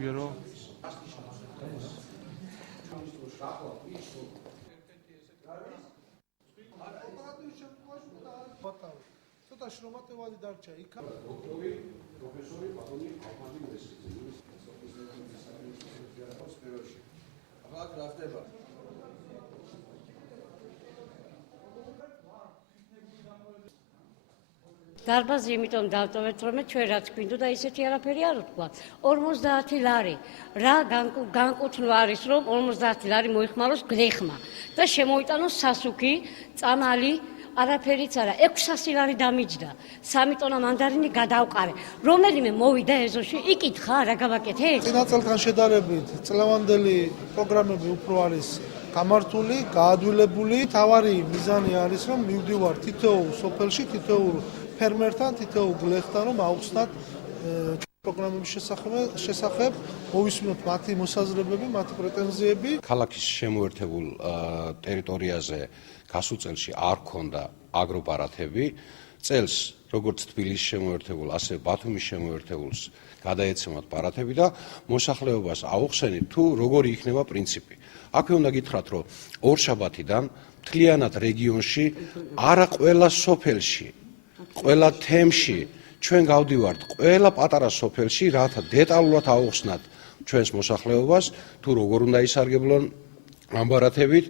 ბიურო. ცოტა შრომატევადი დარჩა იქ. პროფესორი ბატონი ალფანდი მესიძე. ახლა რა ხდება? დარბაზი იმიტომ დავტოვეთ, რომ ჩვენ რაც გვინდოდა ისეთი არაფერი არ ვთქვა. 50 ლარი. რა განკუთვნილ არის, რომ 50 ლარი მოიხმაროს გლეხმა და შემოიტანოს სასუქი, წამალი, არაფერიც არა. 600 ლარი დამიჯდა. 3 ტონა მანდარინი გადავყარე. რომელიმე მოვიდა ეზოში, იკითხა, რა გავაკეთეთ? წინა წელთან შედარებით წლევანდელი პროგრამები უფრო არის გამართული, გაადვილებული. თავარი მიზანი არის, რომ მივდივარ თითოეულ სოფელში, თითოეულ ფერმერთან, თითოეულ გლეხთან, რომ აუხსნათ პროგრამების შესახებ, მოვისმინოთ მათი მოსაზრებები, მათი პრეტენზიები. ქალაქის შემოერთებულ ტერიტორიაზე გასულ წელს არ ჰქონდა აგროპარათები. წელს როგორც თბილისის შემოერთებულ, ასევე ბათუმის შემოერთებულს გადაეცემათ პარათები და მოსახლეობას აუხსენით თუ როგორი იქნება პრინციპი. აქვე უნდა გითხრათ, რომ ორშაბათიდან მთლიანად რეგიონში, არა ყველა სოფელში, ყველა თემში ჩვენ გავდივართ ყველა პატარა სოფელში, რათა დეტალურად აუხსნათ ჩვენს მოსახლეობას თუ როგორ უნდა ისარგებლონ ამ პარათებით.